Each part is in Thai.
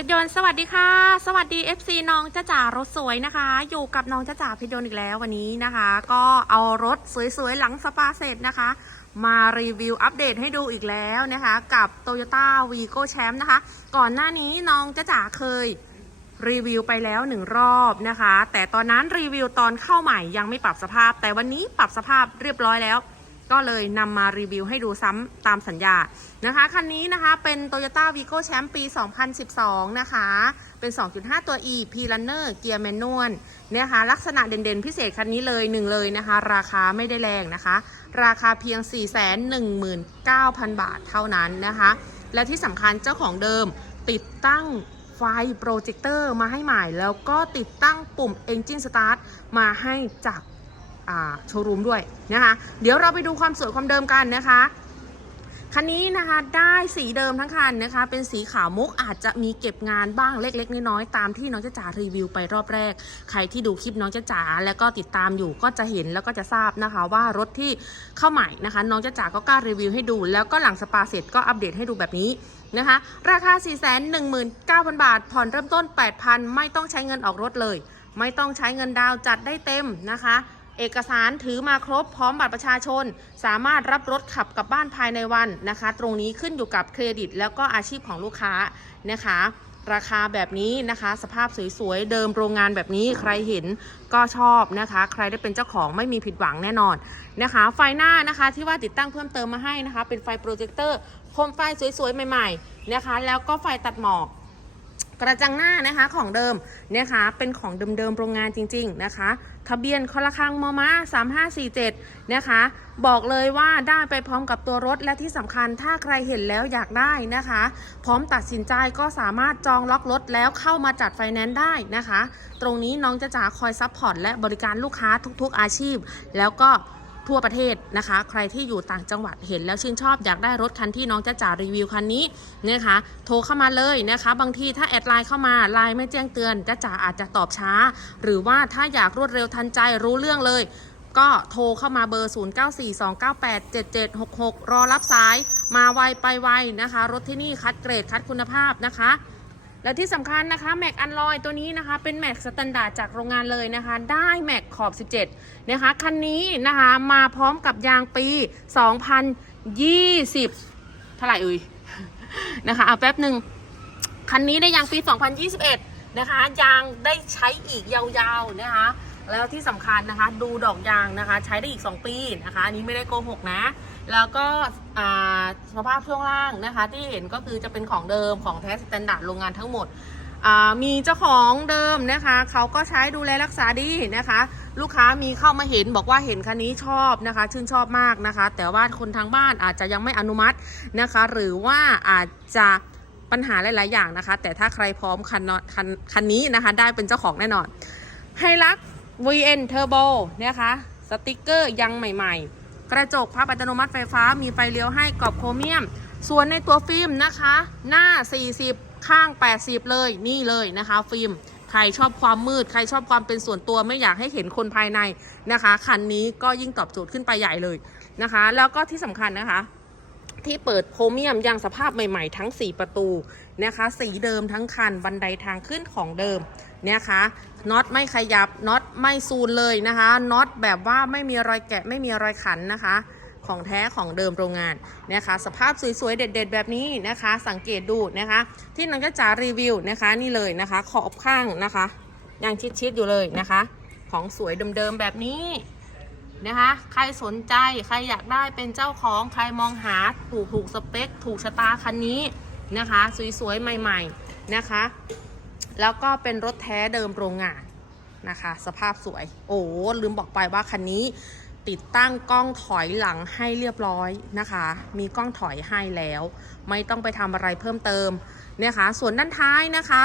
ชรยนต์สวัสดีค่ะ สวัสดี FC น้องจ้าจ๋ารถสวยนะคะ อยู่กับน้องจ้าจ๋าเพชรยนต์อีกแล้ววันนี้นะคะ ก็เอารถสวยๆ หลังสปาเสร็จนะคะ มารีวิวอัปเดตให้ดูอีกแล้วนะคะ กับ Toyota Vigo Champ นะคะ ก่อนหน้านี้น้องจ้าจ๋าเคยรีวิวไปแล้วหนึ่งรอบนะคะ แต่ตอนนั้นรีวิวตอนเข้าใหม่ยังไม่ปรับสภาพ แต่วันนี้ปรับสภาพเรียบร้อยแล้ว ก็เลยนำมารีวิวให้ดูซ้ำตามสัญญานะคะคันนี้นะคะเป็น Toyota Vigo Champ ปี 2012 นะคะ เป็น 2.5 ตัว E P Runner เกียร์แมนนวลนะคะลักษณะเด่นๆ พิเศษคันนี้เลยหนึ่งเลยนะคะ ราคาไม่ได้แรงนะคะ ราคาเพียง 419,000 บาทเท่านั้นนะคะ และที่สำคัญเจ้าของเดิมติดตั้งไฟโปรเจคเตอร์มาให้ใหม่ แล้วก็ติดตั้งปุ่ม Engine Start มาให้จาก โชว์รูมด้วยนะคะ เดี๋ยวเราไปดูความสวยความเดิมกันนะคะคันนี้นะคะได้สีเดิมทั้งคันนะคะ เป็นสีขาวมุกอาจจะมีเก็บงานบ้างเล็กๆน้อยๆตามที่น้องจ้าจ๋ารีวิวไปรอบแรก ใครที่ดูคลิปน้องจ้าจ๋าแล้วก็ติดตามอยู่ก็จะเห็นแล้วก็จะทราบนะคะ ว่ารถที่เข้าใหม่นะคะ น้องจ้าจ๋าก็กล้ารีวิวให้ดู แล้วก็หลังสปาเสร็จก็อัปเดตให้ดูแบบนี้นะคะ ราคา 419,000 บาท ผ่อนเริ่มต้น 8,000 ไม่ต้องใช้เงินออกรถเลย ไม่ต้องใช้เงินดาวจัดได้เต็มนะคะ เอกสารถือมาครบพร้อมบัตรประชาชน สามารถรับรถขับกลับบ้านภายในวันนะคะ ตรงนี้ขึ้นอยู่กับเครดิต แล้วก็อาชีพของลูกค้านะคะ ราคาแบบนี้นะคะ สภาพสวยๆ เดิมโรงงานแบบนี้ใครเห็นก็ชอบนะคะ ใครได้เป็นเจ้าของไม่มีผิดหวังแน่นอนนะคะ ไฟหน้านะคะที่ว่าติดตั้งเพิ่มเติมมาให้นะคะ เป็นไฟโปรเจคเตอร์โคมไฟสวยๆใหม่ ๆนะคะ แล้วก็ไฟตัดหมอก กระจังหน้านะคะของเดิมนะคะเป็นของเดิมๆโรงงานจริง ๆนะคะ ทะเบียนคอละคังมอมา3547 นะคะ บอกเลยว่าได้ไปพร้อมกับตัวรถและที่สำคัญถ้าใครเห็นแล้วอยากได้นะคะ พร้อมตัดสินใจก็สามารถจองล็อกรถแล้วเข้ามาจัดไฟแนนซ์ได้นะคะ ตรงนี้น้องจะจ๋าคอยซัพพอร์ตและบริการลูกค้าทุกๆอาชีพ แล้วก็ ทั่วประเทศนะคะ ใครที่อยู่ต่างจังหวัดเห็นแล้วชื่นชอบอยากได้รถคันที่น้องจะจ่ารีวิวคันนี้นะคะโทรเข้ามาเลยนะคะ บางทีถ้าแอดไลน์เข้ามาไลน์ไม่แจ้งเตือนจะจ่าอาจจะตอบช้า หรือว่าถ้าอยากรวดเร็วทันใจรู้เรื่องเลย ก็โทรเข้ามาเบอร์ 0942987766 รอรับสายมาไวไปไวนะคะ รถที่นี่คัดเกรดคัดคุณภาพนะคะ และที่สำคัญนะคะแม็กอันลอยตัวนี้นะคะ เป็นแม็กสแตนดาร์ดจากโรงงานเลยนะคะ ได้แม็กขอบ 17 นะคะ คันนี้นะคะ มาพร้อมกับยางปี 2020 เท่าไหร่เอ่ยนะคะเอาแป๊บหนึ่งคันนี้ได้ยางปี 2021 นะคะ ยางได้ใช้อีกยาวๆนะคะ แล้วที่สำคัญนะคะ ดูดอกยางนะคะ ใช้ได้อีก 2 ปีนะคะ อันนี้ไม่ได้โกหกนะ แล้วก็สภาพช่วงล่างนะคะ ที่เห็นก็คือจะเป็นของเดิมของแท้สแตนดาร์ดโรงงานทั้งหมดมีเจ้าของเดิมนะคะเขาก็ใช้ดูแลรักษาดีนะคะ ลูกค้ามีเข้ามาเห็นบอกว่าเห็นคันนี้ชอบนะคะ ชื่นชอบมากนะคะ แต่ว่าคนทางบ้านอาจจะยังไม่อนุมัตินะคะ หรือว่าอาจจะปัญหาหลาย ๆ อย่างนะคะ แต่ถ้าใครพร้อมคันนคันคันนี้นะคะ ได้เป็นเจ้าของแน่นอนไฮลัก VN Turbo นะคะ สติกเกอร์ยังใหม่ ๆ กระจกพับอัตโนมัติไฟฟ้ามีไฟเลี้ยวให้กรอบโครเมียม ส่วนในตัวฟิล์มนะคะ หน้า 40 ข้าง 80 เลยนี่เลยนะคะ ฟิล์มใครชอบความมืด ใครชอบความเป็นส่วนตัวไม่อยากให้เห็นคนภายในนะคะ คันนี้ก็ยิ่งตอบโจทย์ขึ้นไปใหญ่เลยนะคะ แล้วก็ที่สำคัญนะคะ ที่เปิดโครเมียมยังสภาพใหม่ๆ ทั้ง 4 ประตูนะคะ สีเดิมทั้งคันบันไดทางขึ้นของเดิมนะคะน็อตไม่ขยับน็อตไม่ซูนเลยนะคะน็อตแบบว่าไม่มีรอยแกะไม่มีรอยขันนะคะของแท้ของเดิมโรงงานนะคะ สภาพสวยๆ เด็ด ๆ แบบนี้นะคะ สังเกตดูนะคะ ที่น้องจะจ๋ารีวิวนะคะนี่เลยนะคะ ขอบข้างนะคะยังชิดๆอยู่เลยนะคะ ของสวยเดิมๆแบบนี้ นะคะ ใครสนใจ ใครอยากได้เป็นเจ้าของ ใครมองหาถูกถูกสเปค ถูกชะตาคันนี้นะคะ สวยๆ ใหม่ๆ นะคะ แล้วก็เป็นรถแท้เดิมโรงงานนะคะ สภาพสวย โอ้ลืมบอกไปว่าคันนี้ติดตั้งกล้องถอยหลังให้เรียบร้อยนะคะ มีกล้องถอยให้แล้ว ไม่ต้องไปทำอะไรเพิ่มเติมนะคะส่วนด้านท้ายนะคะ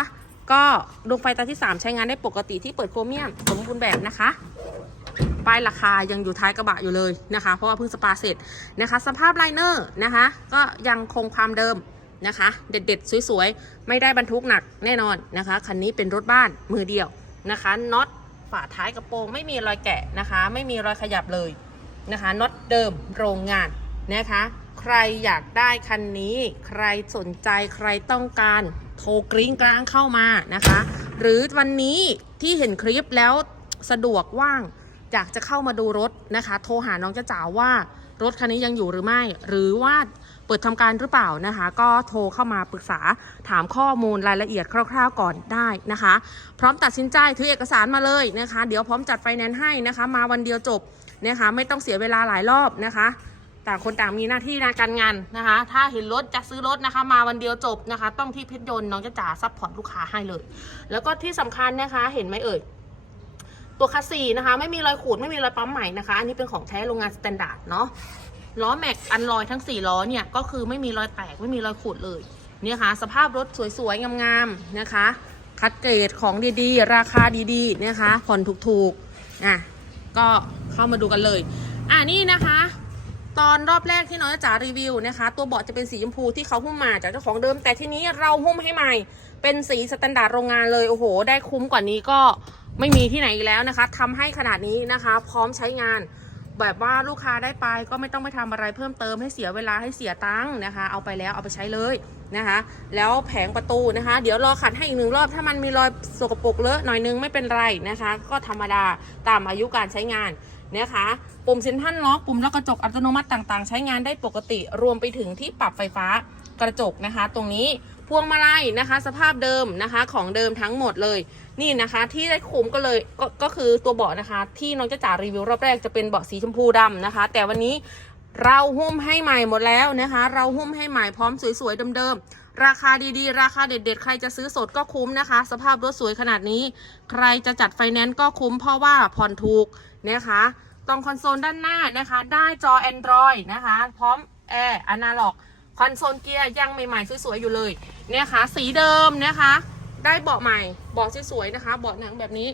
ก็ดวงไฟตาที่ 3 ใช้งานได้ปกติที่เปิดโครเมียมสมบูรณ์แบบนะคะ ป้ายราคายังอยู่ท้ายกระบะอยู่เลยนะคะ เพราะว่าเพิ่งสปาเสร็จนะคะ สภาพไลเนอร์นะคะ ก็ยังคงความเดิมนะคะ เด็ดๆ สวยๆ ไม่ได้บรรทุกหนักแน่นอนนะคะ คันนี้เป็นรถบ้านมือเดียวนะคะน็อตฝาท้ายกระโปรงไม่มีรอยแกะนะคะ ไม่มีรอยขยับเลยนะคะน็อตเดิมโรงงานนะคะ ใครอยากได้คันนี้ ใครสนใจใครต้องการโทรกริ้งกลางเข้ามานะคะ หรือวันนี้ที่เห็นคลิปแล้วสะดวกว่าง อยากจะเข้ามาดูรถนะคะ โทรหาน้องจ้าจ๋าว่ารถคันนี้ยังอยู่หรือไม่ หรือว่าเปิดทำการหรือเปล่านะคะ ก็โทรเข้ามาปรึกษาถามข้อมูลรายละเอียดคร่าวๆก่อนได้นะคะ พร้อมตัดสินใจถือเอกสารมาเลยนะคะ เดี๋ยวพร้อมจัดไฟแนนซ์ให้นะคะ มาวันเดียวจบนะคะ ไม่ต้องเสียเวลาหลายรอบนะคะต่างคนต่างมีหน้าที่ในการงานนะคะ ถ้าเห็นรถจะซื้อรถนะคะ มาวันเดียวจบนะคะ ต้องที่เพชรยนต์น้องจะจ่าซัพพอร์ตลูกค้าให้เลย แล้วก็ที่สำคัญนะคะ เห็นไหมเอ่ย ตัวคัสซีนะคะ ไม่มีรอยขูดไม่มีรอยปั๊มใหม่นะคะ อันนี้เป็นของแท้โรงงานสแตนดาร์ดเนาะล้อแม็กอันลอยทั้ง 4 ล้อเนี่ย ก็คือไม่มีรอยแตกไม่มีรอยขูดเลยเนี่ยค่ะ สภาพรถสวยๆ งามๆนะคะ คัดเกรดของดีๆ ราคาดีๆนะคะผ่อนถูกๆอะก็เข้ามาดูกันเลย อะนี่นะคะ ตอนรอบแรกที่น้องจ๋ารีวิวนะคะ ตัวเบาะจะเป็นสีชมพูที่เขาหุ้มมาจากเจ้าของเดิม แต่ที่นี้เราหุ้มให้ใหม่ เป็นสีสแตนดาร์ดโรงงานเลยโอ้โห ได้คุ้มกว่านี้ก็ ไม่มีที่ไหนอีกแล้วนะคะทำให้ขนาดนี้นะคะ พร้อมใช้งาน แบบว่าลูกค้าได้ไปก็ไม่ต้องไปทำอะไรเพิ่มเติมให้เสียเวลาให้เสียตังค์นะคะ เอาไปแล้วเอาไปใช้เลยนะคะ แล้วแผงประตูนะคะ เดี๋ยวรอขัดให้อีกหนึ่งรอบ ถ้ามันมีรอยสกปรกเลอะหน่อยนึงไม่เป็นไรนะคะ ก็ธรรมดาตามอายุการใช้งานนะคะปุ่มเซ็นทรัลล็อกปุ่มล็อกกระจกอัตโนมัติต่างๆ ใช้งานได้ปกติรวมไปถึงที่ปรับไฟฟ้ากระจกนะคะ ตรงนี้ พวงมาลัยนะคะ สภาพเดิมนะคะ ของเดิมทั้งหมดเลย นี่นะคะ ที่ได้คุ้มก็เลยก็ก็คือตัวเบาะนะคะ ที่น้องจะจ่ารีวิวรอบแรกจะเป็นเบาะสีชมพูดำนะคะ แต่วันนี้เราหุ้มให้ใหม่หมดแล้วนะคะ เราหุ้มให้ใหม่พร้อมสวยๆเดิมๆราคาดีๆ ราคาเด็ด ๆ ใครจะซื้อสดก็คุ้มนะคะ สภาพรถสวยขนาดนี้ ใครจะจัดไฟแนนซ์ก็คุ้มเพราะว่าผ่อนถูกนะคะตรงคอนโซลด้านหน้านะคะ ได้จอ Android นะคะ พร้อมแอร์อนาล็อก คอนโซลเกียร์ยังใหม่ๆสวยๆอยู่เลยเนี่ยค่ะสีเดิมนะคะ ได้เบาะใหม่เบาะสวยๆนะคะเบาะหนังแบบนี้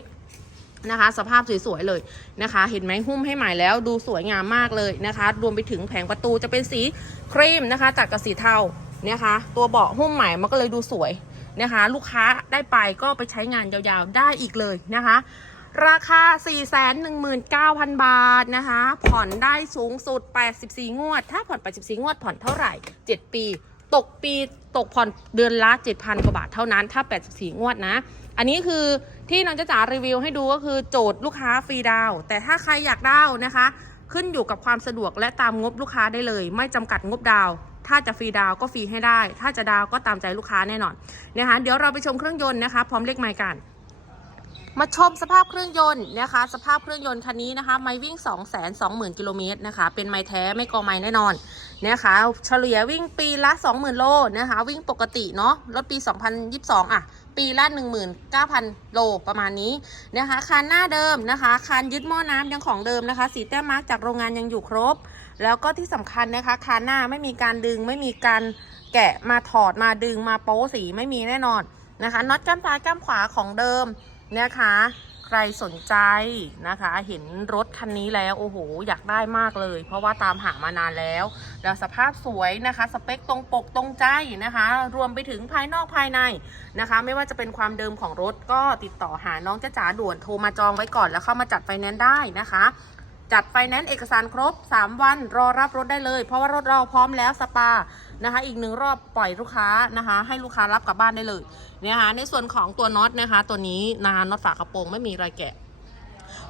นะคะ สภาพสวยๆเลยนะคะ เห็นไหมหุ้มให้ใหม่แล้วดูสวยงามมากเลยนะคะ รวมไปถึงแผงประตูจะเป็นสีครีมนะคะตัดกับสีเทานะคะ ตัวเบาะหุ้มใหม่มันก็เลยดูสวยนะคะ ลูกค้าได้ไปก็ไปใช้งานยาวๆได้อีกเลยนะคะ ราคา 419,000 บาทนะคะ ผ่อนได้สูงสุด 84 งวด ถ้าผ่อน 84 งวดผ่อนเท่าไหร่ 7 ปี ตกปีตกผ่อนเดือนละ 7,000 กว่าบาทเท่านั้น ถ้า 84 งวดนะ อันนี้คือที่น้องจะจ๋ารีวิวให้ดูก็คือโจทย์ลูกค้าฟรีดาว แต่ถ้าใครอยากดาวนะคะ ขึ้นอยู่กับความสะดวกและตามงบลูกค้าได้เลย ไม่จำกัดงบดาวถ้าจะฟรีดาวก็ฟรีให้ได้ ถ้าจะดาวก็ตามใจลูกค้าแน่นอนนะคะ เดี๋ยวเราไปชมเครื่องยนต์นะคะ พร้อมเลขไมค์กัน มาชมสภาพเครื่องยนต์นะคะ สภาพเครื่องยนต์คันนี้นะคะ ไม่วิ่ง 2 2 0 0 0 0กิโลเมตรนะคะ เป็นไม้แท้ไม่กอไม้แน่นอนนะคะ เฉลี่ยวิ่งปีละ 20,000 โลนะคะ วิ่งปกติเนาะ รถปี 2022 อะ ปีละ 19,000 โลประมาณนี้นะคะ คานหน้าเดิมนะคะ คานยึดหม้อน้ำยังของเดิมนะคะ สีแต้มมาร์กจากโรงงานยังอยู่ครบ แล้วก็ที่สำคัญนะคะ คานหน้าไม่มีการดึง ไม่มีการแกะมาถอดมาดึงมาโป๊สีไม่มีแน่นอนนะคะ น็อตก้ามซ้ายก้ามขวาของเดิม นะคะ ใครสนใจนะคะ เห็นรถคันนี้แล้วโอ้โห อยากได้มากเลย เพราะว่าตามหามานานแล้ว แล้วสภาพสวยนะคะ สเปคตรงปกตรงใจนะคะ รวมไปถึงภายนอกภายในนะคะ ไม่ว่าจะเป็นความเดิมของรถก็ติดต่อหาน้องจ้าจ๋าด่วนโทรมาจองไว้ก่อนแล้วเข้ามาจัดไฟแนนซ์ได้นะคะ จัดไฟแนนซ์เอกสารครบ 3 วันรอรับรถได้เลย เพราะว่ารถเราพร้อมแล้วสปานะคะ อีกหนึ่งรอบปล่อยลูกค้านะคะ ให้ลูกค้ารับกลับบ้านได้เลยเนะคะในส่วนของตัวน็อตนะคะ ตัวนี้นะคะน็อตฝากระโปรงไม่มีรอยแกะ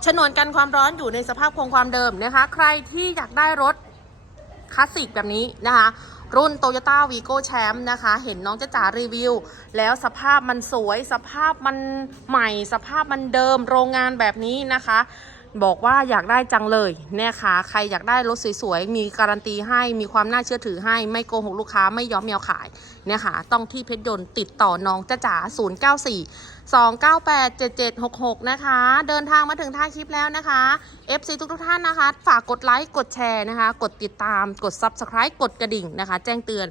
ฉนวนกันความร้อนอยู่ในสภาพคงความเดิมนะคะ ใครที่อยากได้รถคลาสสิกแบบนี้นะคะ รุ่น Toyota Vigo Champ นะคะ เห็นน้องจ้าจ๋ารีวิว แล้วสภาพมันสวย สภาพมันใหม่ สภาพมันเดิมโรงงานแบบนี้นะคะ บอกว่าอยากได้จังเลยเนี่ยค่ะ ใครอยากได้รถสวยๆ มีการันตีให้ มีความน่าเชื่อถือให้ ไม่โกหกลูกค้า ไม่ย้อมแมวขายเนี่ยค่ะ ต้องที่เพชรยนต์ติดต่อน้องจ้าจ๋า094 298 7766 นะคะ เดินทางมาถึงท่าคลิปแล้วนะคะ FC ทุกทุกท่านนะคะ ฝากกดไลค์ กดแชร์นะคะ กดติดตาม กด Subscribe กดกระดิ่งนะคะ แจ้งเตือน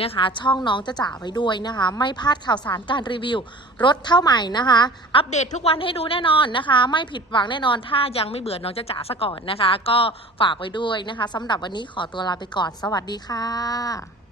นะคะ ช่องน้องจ้าจ๋าไว้ด้วยนะคะ ไม่พลาดข่าวสารการรีวิว รถเข้าใหม่นะคะ อัปเดตทุกวันให้ดูแน่นอนนะคะ ไม่ผิดหวังแน่นอน ถ้ายังไม่เบื่อน้องจ้าจ๋าซะก่อนนะคะ ก็ฝากไว้ด้วยนะคะสำหรับวันนี้ขอตัวลาไปก่อน สวัสดีค่ะ